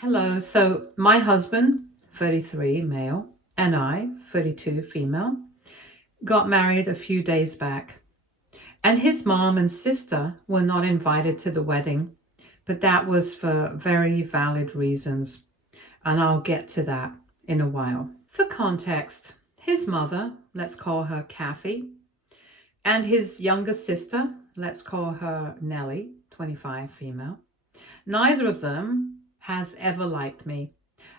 Hello. So my husband, 33, male, and I, 32, female, got married a few days back. And his mom and sister were not invited to the wedding, but that was for very valid reasons. And I'll get to that in a while. For context, his mother, let's call her Kathy, and his younger sister, let's call her Nellie, 25, female. Neither of them has ever liked me.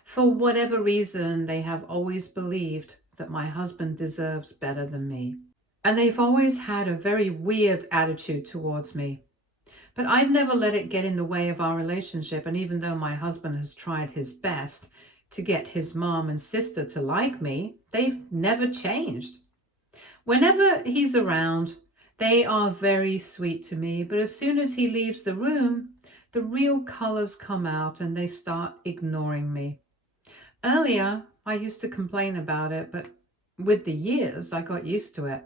For whatever reason, they have always believed that my husband deserves better than me. And they've always had a very weird attitude towards me. But I've never let it get in the way of our relationship. And even though my husband has tried his best to get his mom and sister to like me, they've never changed. Whenever he's around, they are very sweet to me. But as soon as he leaves the room, the real colors come out and they start ignoring me. Earlier, I used to complain about it, but with the years, I got used to it.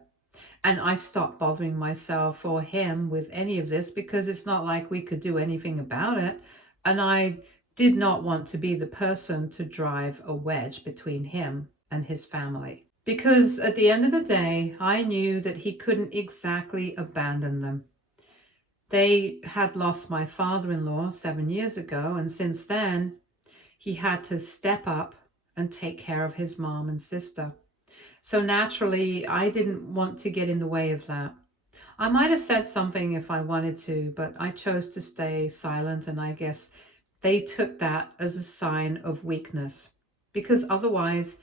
And I stopped bothering myself or him with any of this because it's not like we could do anything about it. And I did not want to be the person to drive a wedge between him and his family. Because at the end of the day, I knew that he couldn't exactly abandon them. They had lost my father-in-law 7 years ago, and since then, he had to step up and take care of his mom and sister. So naturally, I didn't want to get in the way of that. I might have said something if I wanted to, but I chose to stay silent, and I guess they took that as a sign of weakness. Because otherwise,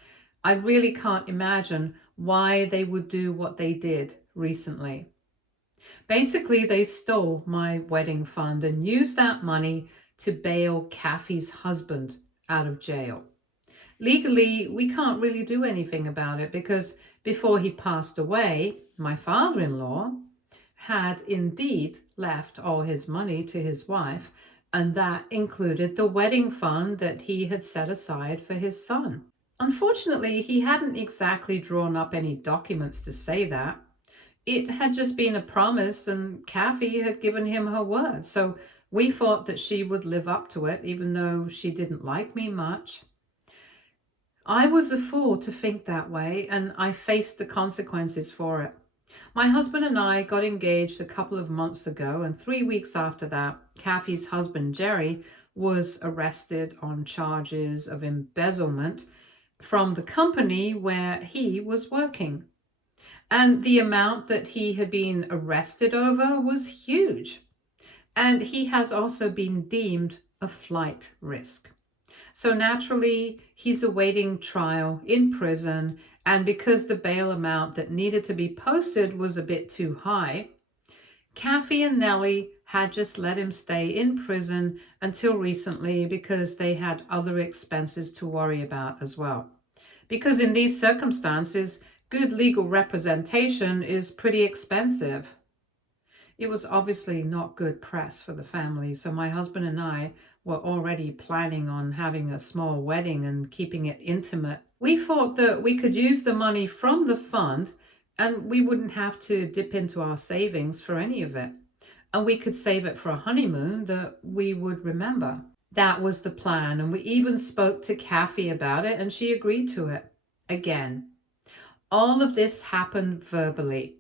I really can't imagine why they would do what they did recently. Basically, they stole my wedding fund and used that money to bail Kathy's husband out of jail. Legally, we can't really do anything about it because before he passed away, my father-in-law had indeed left all his money to his wife, and that included the wedding fund that he had set aside for his son. Unfortunately, he hadn't exactly drawn up any documents to say that. It had just been a promise, and Kathy had given him her word. So we thought that she would live up to it, even though she didn't like me much. I was a fool to think that way, and I faced the consequences for it. My husband and I got engaged a couple of months ago, and 3 weeks after that, Kathy's husband, Jerry, was arrested on charges of embezzlement from the company where he was working. And the amount that he had been arrested over was huge. And he has also been deemed a flight risk. So naturally, he's awaiting trial in prison. And because the bail amount that needed to be posted was a bit too high, Kathy and Nellie had just let him stay in prison until recently because they had other expenses to worry about as well. Because in these circumstances, good legal representation is pretty expensive. It was obviously not good press for the family, so my husband and I were already planning on having a small wedding and keeping it intimate. We thought that we could use the money from the fund and we wouldn't have to dip into our savings for any of it. And we could save it for a honeymoon that we would remember. That was the plan, and we even spoke to Kathy about it and she agreed to it. Again, all of this happened verbally,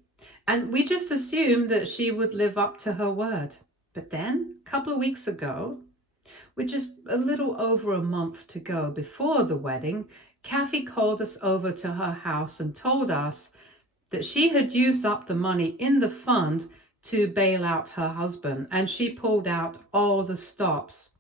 and we just assumed that she would live up to her word. But then, a couple of weeks ago, with just a little over a month to go before the wedding, Kathy called us over to her house and told us that she had used up the money in the fund to bail out her husband, and she pulled out all the stops.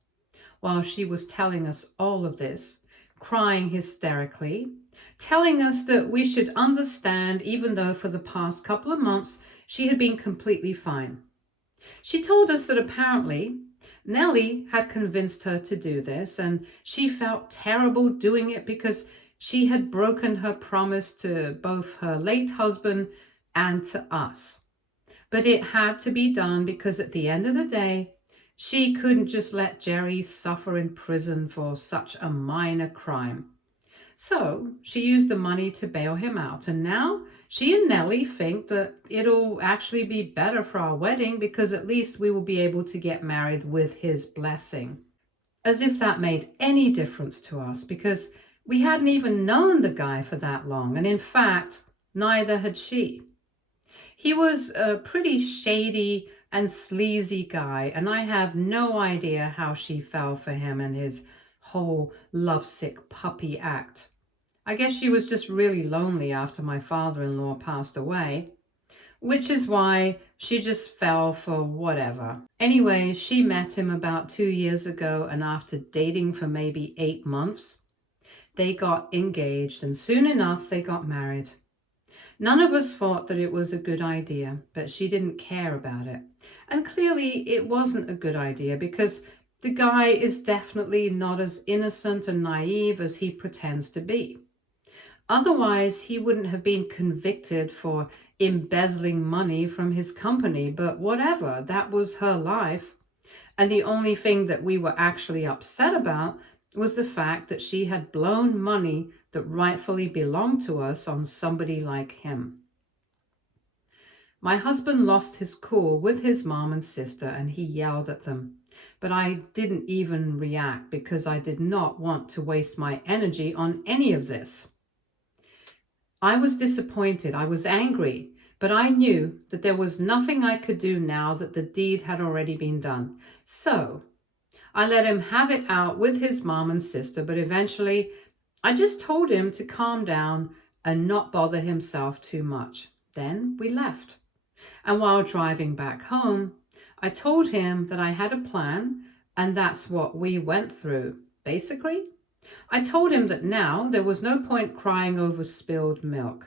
While she was telling us all of this, crying hysterically, telling us that we should understand even though for the past couple of months she had been completely fine. She told us that apparently Nellie had convinced her to do this, and she felt terrible doing it because she had broken her promise to both her late husband and to us. But it had to be done because at the end of the day, she couldn't just let Jerry suffer in prison for such a minor crime. So she used the money to bail him out, and now she and Nellie think that it'll actually be better for our wedding because at least we will be able to get married with his blessing. as if that made any difference to us, because we hadn't even known the guy for that long, and in fact, neither had she. He was a pretty shady and sleazy guy, and I have no idea how she fell for him and his whole lovesick puppy act. I guess she was just really lonely after my father-in-law passed away, which is why she just fell for whatever. Anyway, she met him about 2 years ago, and after dating for maybe 8 months, they got engaged, and soon enough they got married. None of us thought that it was a good idea, but she didn't care about it. And clearly it wasn't a good idea, because the guy is definitely not as innocent and naive as he pretends to be. Otherwise, he wouldn't have been convicted for embezzling money from his company, but whatever, that was her life. And the only thing that we were actually upset about was the fact that she had blown money that rightfully belonged to us on somebody like him. My husband lost his cool with his mom and sister, and he yelled at them. But I didn't even react, because I did not want to waste my energy on any of this. I was disappointed, I was angry, but I knew that there was nothing I could do now that the deed had already been done. So I let him have it out with his mom and sister, but eventually I just told him to calm down and not bother himself too much. Then we left. And while driving back home, I told him that I had a plan, and that's what we went through. Basically, I told him that now there was no point crying over spilled milk.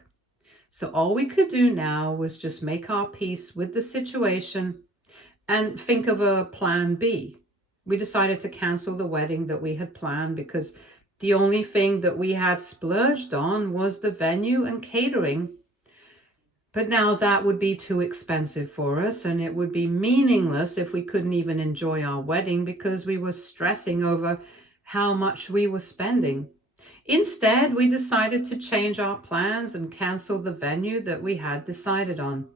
So all we could do now was just make our peace with the situation and think of a plan B. We decided to cancel the wedding that we had planned, because the only thing that we had splurged on was the venue and catering. But now that would be too expensive for us, and it would be meaningless if we couldn't even enjoy our wedding because we were stressing over how much we were spending. Instead, we decided to change our plans and cancel the venue that we had decided on.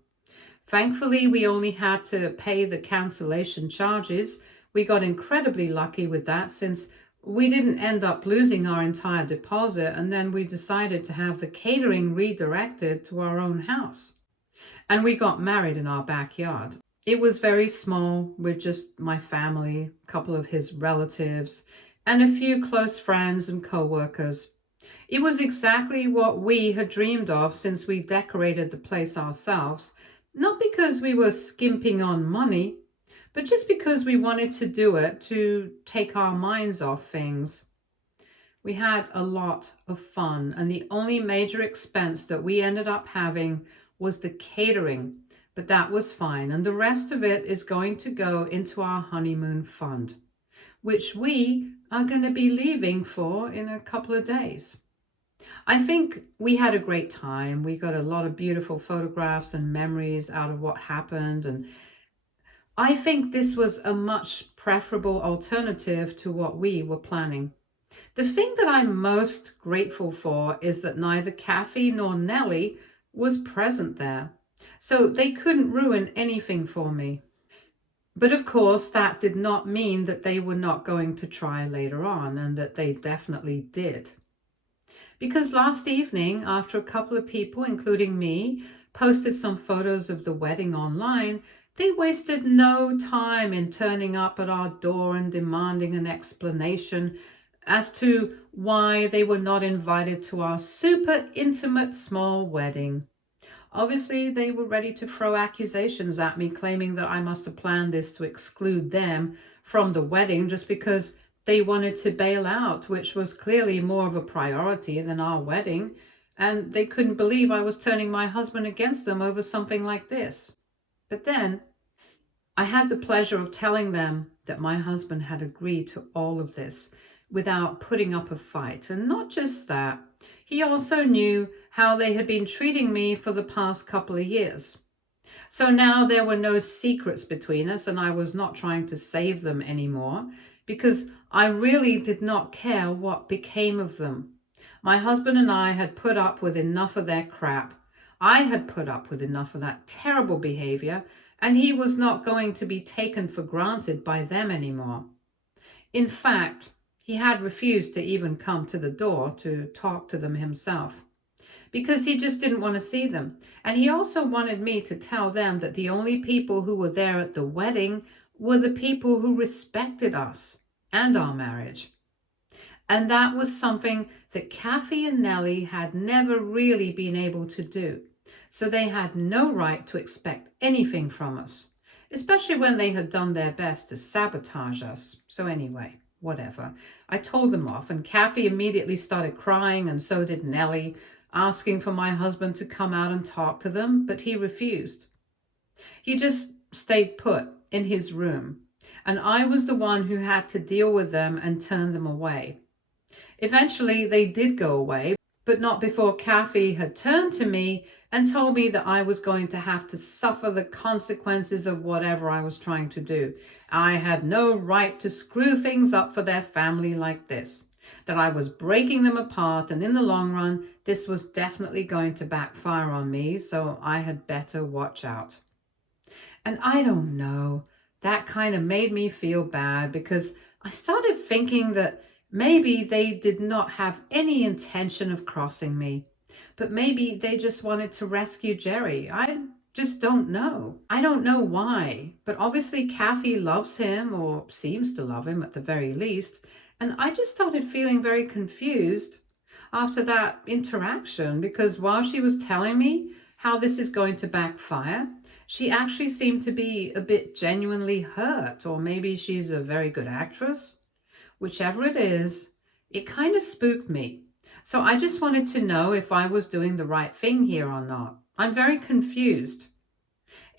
Thankfully, we only had to pay the cancellation charges. We got incredibly lucky with that, since we didn't end up losing our entire deposit, and then we decided to have the catering redirected to our own house. And we got married in our backyard. It was very small, with just my family, a couple of his relatives, and a few close friends and co-workers. It was exactly what we had dreamed of since we decorated the place ourselves, not because we were skimping on money, but just because we wanted to do it to take our minds off things. We had a lot of fun, and the only major expense that we ended up having was the catering, but that was fine, and the rest of it is going to go into our honeymoon fund, which we are going to be leaving for in a couple of days. I think we had a great time. We got a lot of beautiful photographs and memories out of what happened, and I think this was a much preferable alternative to what we were planning. The thing that I'm most grateful for is that neither Kathy nor Nellie was present there, so they couldn't ruin anything for me. But of course, that did not mean that they were not going to try later on, and that they definitely did. Because last evening, after a couple of people, including me, posted some photos of the wedding online, they wasted no time in turning up at our door and demanding an explanation as to why they were not invited to our super intimate small wedding. Obviously, they were ready to throw accusations at me, claiming that I must have planned this to exclude them from the wedding just because they wanted to bail out, which was clearly more of a priority than our wedding, and they couldn't believe I was turning my husband against them over something like this. But then I had the pleasure of telling them that my husband had agreed to all of this without putting up a fight. And not just that, he also knew how they had been treating me for the past couple of years. So now there were no secrets between us, and I was not trying to save them anymore, because I really did not care what became of them. My husband and I had put up with enough of their crap. I had put up with enough of that terrible behavior, and he was not going to be taken for granted by them anymore. In fact, he had refused to even come to the door to talk to them himself because he just didn't want to see them. And he also wanted me to tell them that the only people who were there at the wedding were the people who respected us and our marriage. And that was something that Kathy and Nellie had never really been able to do. So they had no right to expect anything from us, especially when they had done their best to sabotage us. So anyway, whatever. I told them off, and Kathy immediately started crying, and so did Nellie, asking for my husband to come out and talk to them, but he refused. He just stayed put in his room, and I was the one who had to deal with them and turn them away. Eventually, they did go away, but not before Kathy had turned to me and told me that I was going to have to suffer the consequences of whatever I was trying to do. I had no right to screw things up for their family like this, that I was breaking them apart, and in the long run, this was definitely going to backfire on me, so I had better watch out. And I don't know, that kind of made me feel bad because I started thinking that maybe they did not have any intention of crossing me, but maybe they just wanted to rescue Jerry. I just don't know. I don't know why, but obviously Kathy loves him, or seems to love him at the very least, and I just started feeling very confused after that interaction because while she was telling me how this is going to backfire, she actually seemed to be a bit genuinely hurt, or maybe she's a very good actress. Whichever it is, it kind of spooked me. So I just wanted to know if I was doing the right thing here or not. I'm very confused.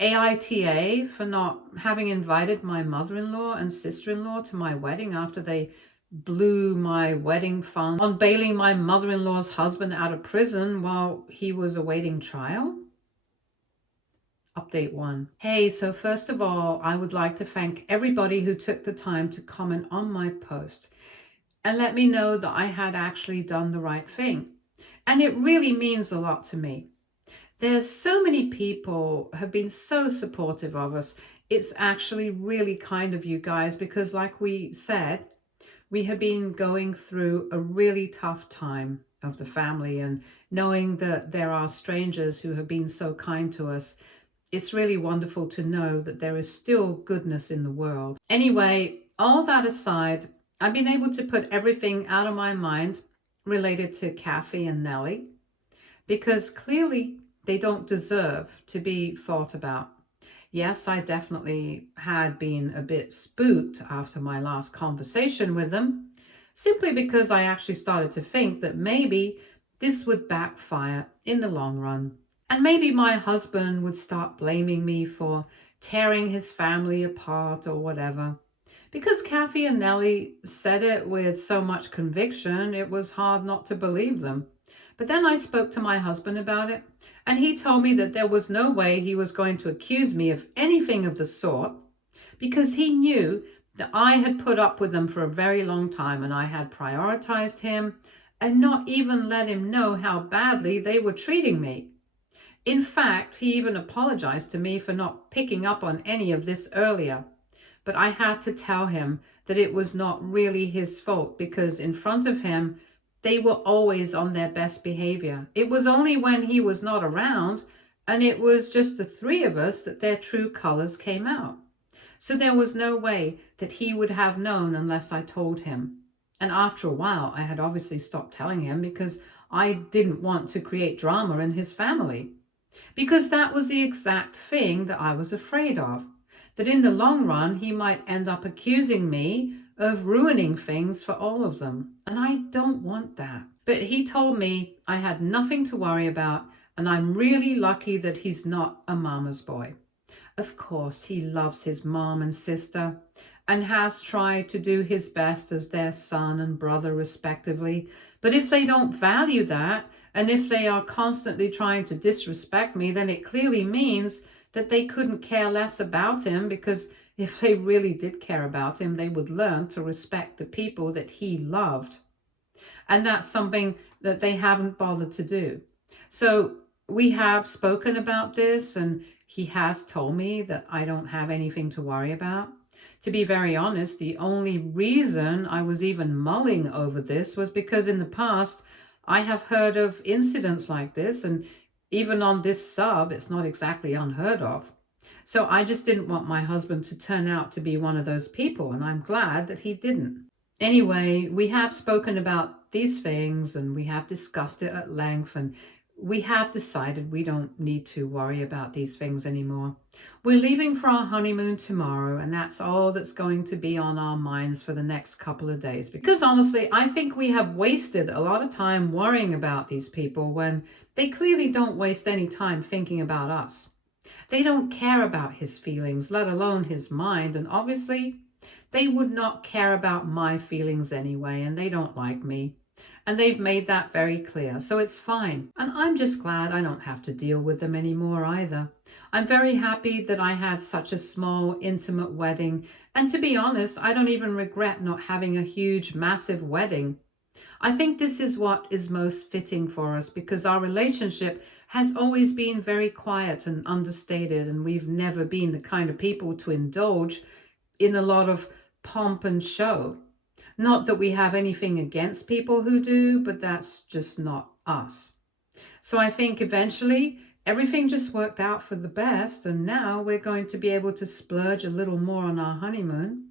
AITA for not having invited my mother-in-law and sister-in-law to my wedding after they blew my wedding fund on bailing my mother-in-law's husband out of prison while he was awaiting trial. Update 1. Hey, so first of all, I would like to thank everybody who took the time to comment on my post and let me know that I had actually done the right thing. And it really means a lot to me. There's so many people have been so supportive of us. It's actually really kind of you guys because like we said, we have been going through a really tough time of the family, and knowing that there are strangers who have been so kind to us, it's really wonderful to know that there is still goodness in the world. Anyway, all that aside, I've been able to put everything out of my mind related to Kathy and Nellie because clearly they don't deserve to be thought about. Yes, I definitely had been a bit spooked after my last conversation with them, simply because I actually started to think that maybe this would backfire in the long run. And maybe my husband would start blaming me for tearing his family apart or whatever. Because Kathy and Nellie said it with so much conviction, it was hard not to believe them. But then I spoke to my husband about it, and he told me that there was no way he was going to accuse me of anything of the sort, because he knew that I had put up with them for a very long time, and I had prioritized him and not even let him know how badly they were treating me. In fact, he even apologized to me for not picking up on any of this earlier. But I had to tell him that it was not really his fault because in front of him, they were always on their best behavior. It was only when he was not around and it was just the three of us that their true colors came out. So there was no way that he would have known unless I told him. And after a while, I had obviously stopped telling him because I didn't want to create drama in his family. Because that was the exact thing that I was afraid of. That in the long run, he might end up accusing me of ruining things for all of them. And I don't want that. But he told me I had nothing to worry about, and I'm really lucky that he's not a mama's boy. Of course, he loves his mom and sister and has tried to do his best as their son and brother respectively. But if they don't value that, and if they are constantly trying to disrespect me, then it clearly means that they couldn't care less about him, because if they really did care about him, they would learn to respect the people that he loved. And that's something that they haven't bothered to do. So we have spoken about this, and he has told me that I don't have anything to worry about. To be very honest, the only reason I was even mulling over this was because in the past I have heard of incidents like this, and even on this sub, it's not exactly unheard of. So I just didn't want my husband to turn out to be one of those people, and I'm glad that he didn't. Anyway, we have spoken about these things and we have discussed it at length, and we have decided we don't need to worry about these things anymore. We're leaving for our honeymoon tomorrow, and that's all that's going to be on our minds for the next couple of days. Because honestly, I think we have wasted a lot of time worrying about these people when they clearly don't waste any time thinking about us. They don't care about his feelings, let alone his mind, and obviously they would not care about my feelings anyway, and they don't like me. And they've made that very clear, so it's fine. And I'm just glad I don't have to deal with them anymore either. I'm very happy that I had such a small, intimate wedding, and to be honest, I don't even regret not having a huge, massive wedding. I think this is what is most fitting for us because our relationship has always been very quiet and understated, and we've never been the kind of people to indulge in a lot of pomp and show. Not that we have anything against people who do, but that's just not us. So I think eventually everything just worked out for the best, and now we're going to be able to splurge a little more on our honeymoon.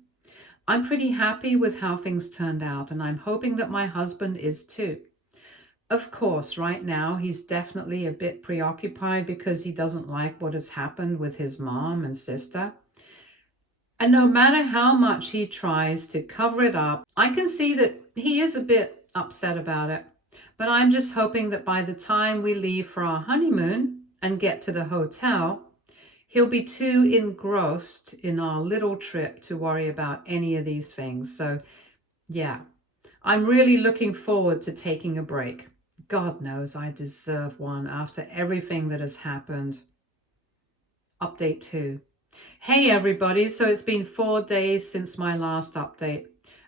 I'm pretty happy with how things turned out, and I'm hoping that my husband is too. Of course, right now he's definitely a bit preoccupied because he doesn't like what has happened with his mom and sister. And no matter how much he tries to cover it up, I can see that he is a bit upset about it. But I'm just hoping that by the time we leave for our honeymoon and get to the hotel, he'll be too engrossed in our little trip to worry about any of these things. So, yeah, I'm really looking forward to taking a break. God knows I deserve one after everything that has happened. Update 2. Hey everybody, so it's been 4 days since my last update,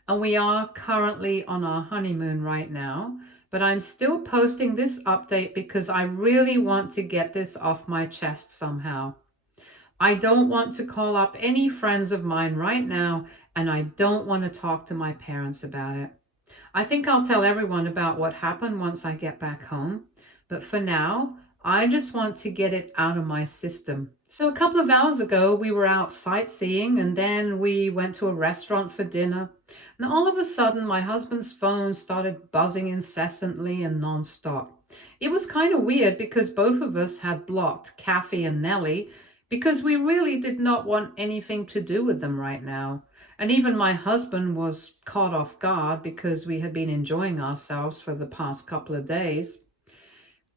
and we are currently on our honeymoon right now, but I'm still posting this update because I really want to get this off my chest somehow. I don't want to call up any friends of mine right now, and I don't want to talk to my parents about it. I think I'll tell everyone about what happened once I get back home, but for now, I just want to get it out of my system. So a couple of hours ago, we were out sightseeing, and then we went to a restaurant for dinner. And all of a sudden, my husband's phone started buzzing incessantly and nonstop. It was kind of weird because both of us had blocked Kathy and Nellie because we really did not want anything to do with them right now. And even my husband was caught off guard because we had been enjoying ourselves for the past couple of days.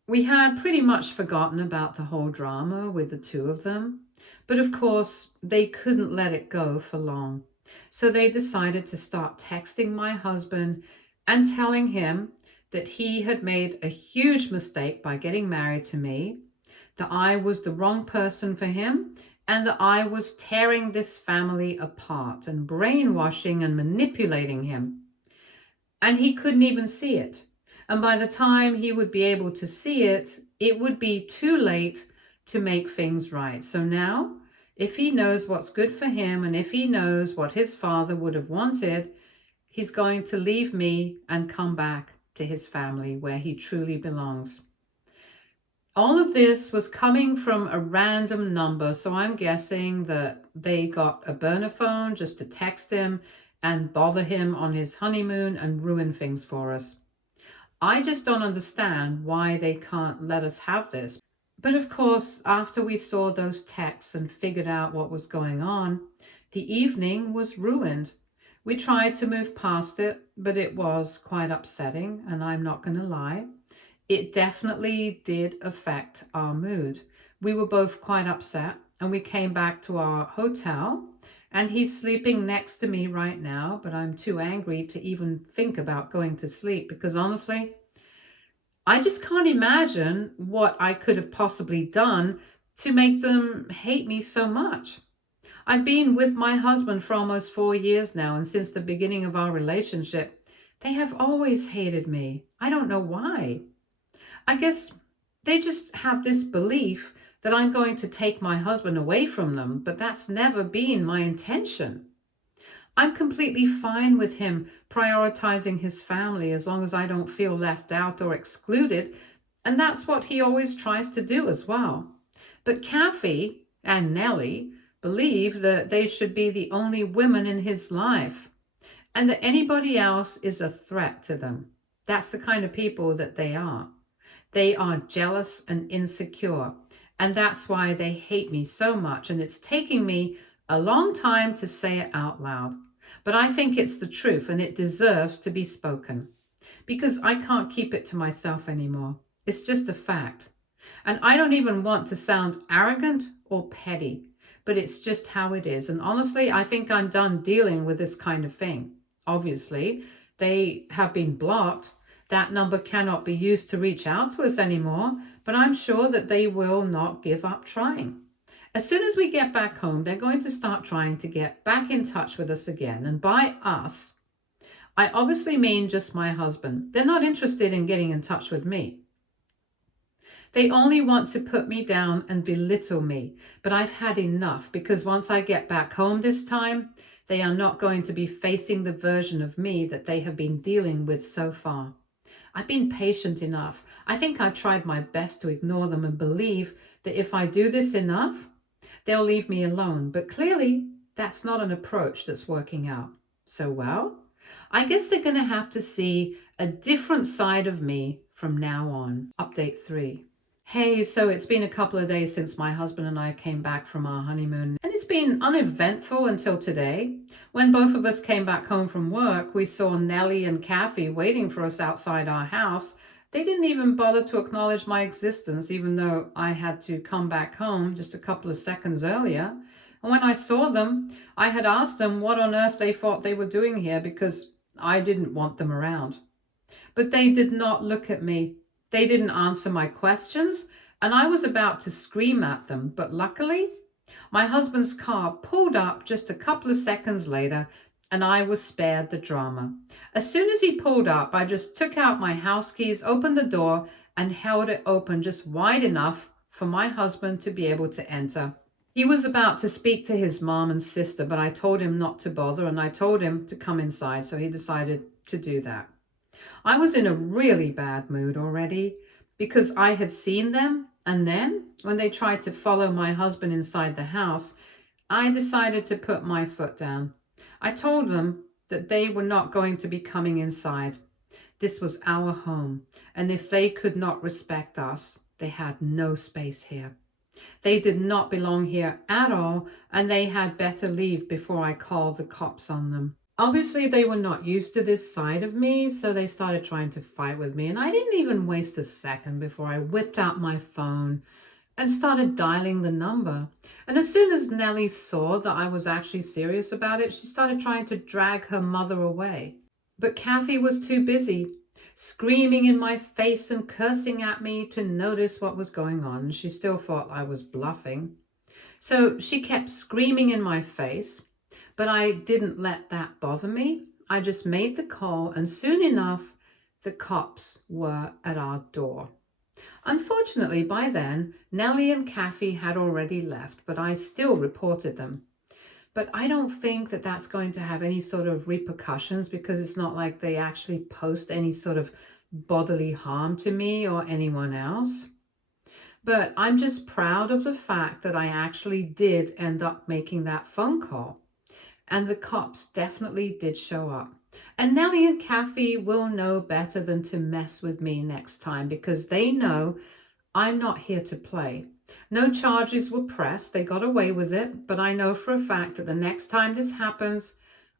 We had pretty much forgotten about the whole drama with the two of them, but of course they couldn't let it go for long. So they decided to start texting my husband and telling him that he had made a huge mistake by getting married to me, that I was the wrong person for him, and that I was tearing this family apart and brainwashing and manipulating him. And he couldn't even see it. And by the time he would be able to see it, it would be too late to make things right. So now, if he knows what's good for him and if he knows what his father would have wanted, he's going to leave me and come back to his family where he truly belongs. All of this was coming from a random number, so I'm guessing that they got a burner phone just to text him and bother him on his honeymoon and ruin things for us. I just don't understand why they can't let us have this. But of course, after we saw those texts and figured out what was going on, the evening was ruined. We tried to move past it, but it was quite upsetting, and I'm not going to lie. It definitely did affect our mood. We were both quite upset, and we came back to our hotel, and he's sleeping next to me right now, but I'm too angry to even think about going to sleep because honestly, I just can't imagine what I could have possibly done to make them hate me so much. I've been with my husband for almost 4 years now, and since the beginning of our relationship, they have always hated me. I don't know why. I guess they just have this belief that I'm going to take my husband away from them, but that's never been my intention. I'm completely fine with him prioritizing his family as long as I don't feel left out or excluded, and that's what he always tries to do as well. But Kathy and Nellie believe that they should be the only women in his life and that anybody else is a threat to them. That's the kind of people that they are. They are jealous and insecure, and that's why they hate me so much. And it's taking me a long time to say it out loud. But I think it's the truth and it deserves to be spoken because I can't keep it to myself anymore. It's just a fact. And I don't even want to sound arrogant or petty, but it's just how it is. And honestly, I think I'm done dealing with this kind of thing. Obviously, they have been blocked. That number cannot be used to reach out to us anymore, but I'm sure that they will not give up trying. As soon as we get back home, they're going to start trying to get back in touch with us again. And by us, I obviously mean just my husband. They're not interested in getting in touch with me. They only want to put me down and belittle me, but I've had enough because once I get back home this time, they are not going to be facing the version of me that they have been dealing with so far. I've been patient enough. I think I've tried my best to ignore them and believe that if I do this enough, they'll leave me alone. But clearly, that's not an approach that's working out. So, well, I guess they're going to have to see a different side of me from now on. Update 3. Hey, so it's been a couple of days since my husband and I came back from our honeymoon, and it's been uneventful until today. When both of us came back home from work, we saw Nellie and Kathy waiting for us outside our house. They didn't even bother to acknowledge my existence, even though I had to come back home just a couple of seconds earlier. And when I saw them, I had asked them what on earth they thought they were doing here because I didn't want them around. But they did not look at me. They didn't answer my questions, and I was about to scream at them, but luckily, my husband's car pulled up just a couple of seconds later, and I was spared the drama. As soon as he pulled up, I just took out my house keys, opened the door, and held it open just wide enough for my husband to be able to enter. He was about to speak to his mom and sister, but I told him not to bother, and I told him to come inside, so he decided to do that. I was in a really bad mood already because I had seen them, and then when they tried to follow my husband inside the house, I decided to put my foot down. I told them that they were not going to be coming inside. This was our home, and if they could not respect us, they had no space here. They did not belong here at all, and they had better leave before I called the cops on them. Obviously, they were not used to this side of me, so they started trying to fight with me. And I didn't even waste a second before I whipped out my phone and started dialing the number. And as soon as Nellie saw that I was actually serious about it, she started trying to drag her mother away. But Kathy was too busy screaming in my face and cursing at me to notice what was going on. She still thought I was bluffing. So she kept screaming in my face. But I didn't let that bother me. I just made the call, and soon enough, the cops were at our door. Unfortunately, by then, Nellie and Kathy had already left, but I still reported them. But I don't think that that's going to have any sort of repercussions because it's not like they actually post any sort of bodily harm to me or anyone else. But I'm just proud of the fact that I actually did end up making that phone call. And the cops definitely did show up. And Nellie and Kathy will know better than to mess with me next time because they know I'm not here to play. No charges were pressed. They got away with it. But I know for a fact that the next time this happens,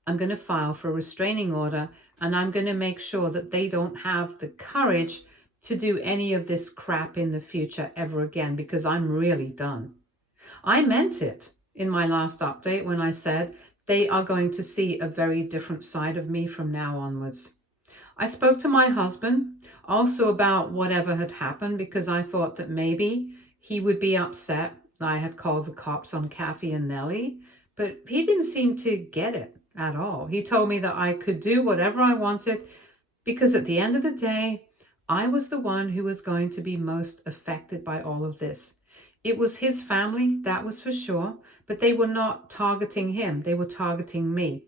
I'm going to file for a restraining order and I'm going to make sure that they don't have the courage to do any of this crap in the future ever again because I'm really done. I meant it in my last update when I said they are going to see a very different side of me from now onwards. I spoke to my husband also about whatever had happened because I thought that maybe he would be upset I had called the cops on Kathy and Nellie, but he didn't seem to get it at all. He told me that I could do whatever I wanted because at the end of the day, I was the one who was going to be most affected by all of this. It was his family, that was for sure, but they were not targeting him. They were targeting me.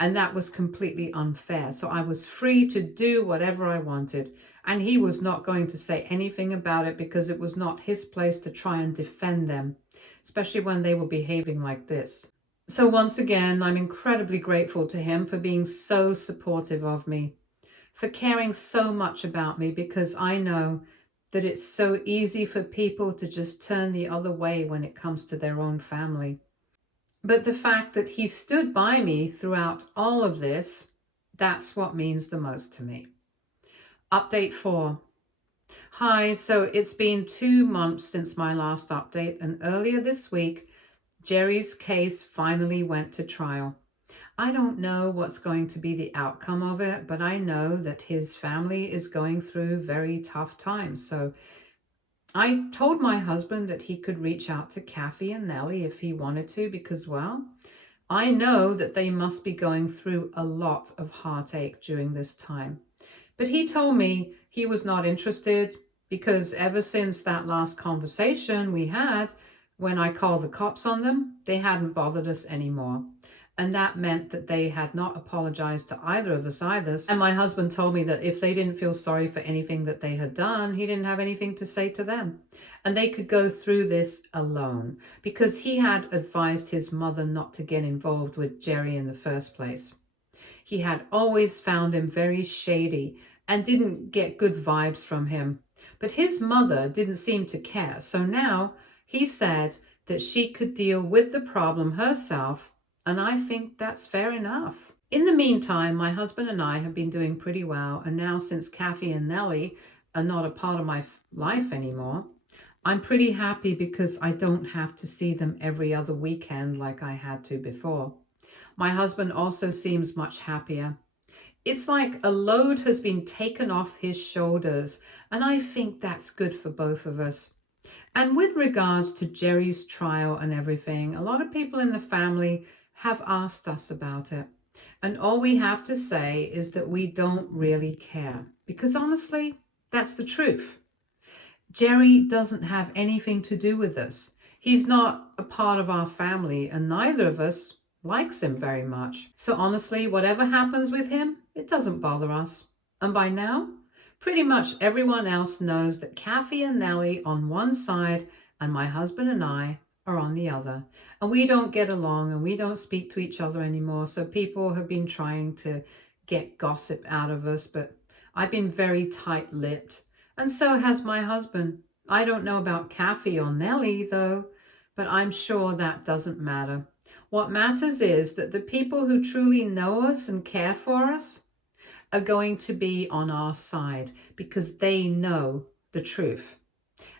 And that was completely unfair. So I was free to do whatever I wanted. And he was not going to say anything about it because it was not his place to try and defend them, especially when they were behaving like this. So once again, I'm incredibly grateful to him for being so supportive of me, for caring so much about me, because I know that it's so easy for people to just turn the other way when it comes to their own family. But the fact that he stood by me throughout all of this, that's what means the most to me. Update 4. Hi, so it's been 2 months since my last update, and earlier this week, Jerry's case finally went to trial. I don't know what's going to be the outcome of it, but I know that his family is going through very tough times. So I told my husband that he could reach out to Kathy and Nellie if he wanted to, because, well, I know that they must be going through a lot of heartache during this time. But he told me he was not interested because ever since that last conversation we had, when I called the cops on them, they hadn't bothered us anymore. And that meant that they had not apologized to either of us either. And my husband told me that if they didn't feel sorry for anything that they had done, he didn't have anything to say to them. And they could go through this alone because he had advised his mother not to get involved with Jerry in the first place. He had always found him very shady and didn't get good vibes from him. But his mother didn't seem to care. So now he said that she could deal with the problem herself, and I think that's fair enough. In the meantime, my husband and I have been doing pretty well, and now since Kathy and Nellie are not a part of my life anymore, I'm pretty happy because I don't have to see them every other weekend like I had to before. My husband also seems much happier. It's like a load has been taken off his shoulders, and I think that's good for both of us. And with regards to Jerry's trial and everything, a lot of people in the family have asked us about it. And all we have to say is that we don't really care, because honestly, that's the truth. Jerry doesn't have anything to do with us. He's not a part of our family, and neither of us likes him very much. So honestly, whatever happens with him, it doesn't bother us. And by now, pretty much everyone else knows that Kathy and Nellie on one side and my husband and I are on the other. And we don't get along and we don't speak to each other anymore. So people have been trying to get gossip out of us, but I've been very tight-lipped. And so has my husband. I don't know about Kathy or Nellie though, but I'm sure that doesn't matter. What matters is that the people who truly know us and care for us are going to be on our side because they know the truth.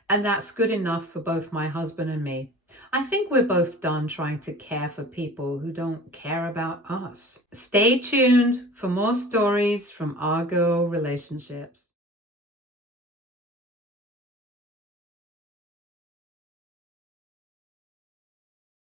And that's good enough for both my husband and me. I think we're both done trying to care for people who don't care about us. Stay tuned for more stories from our girl relationships.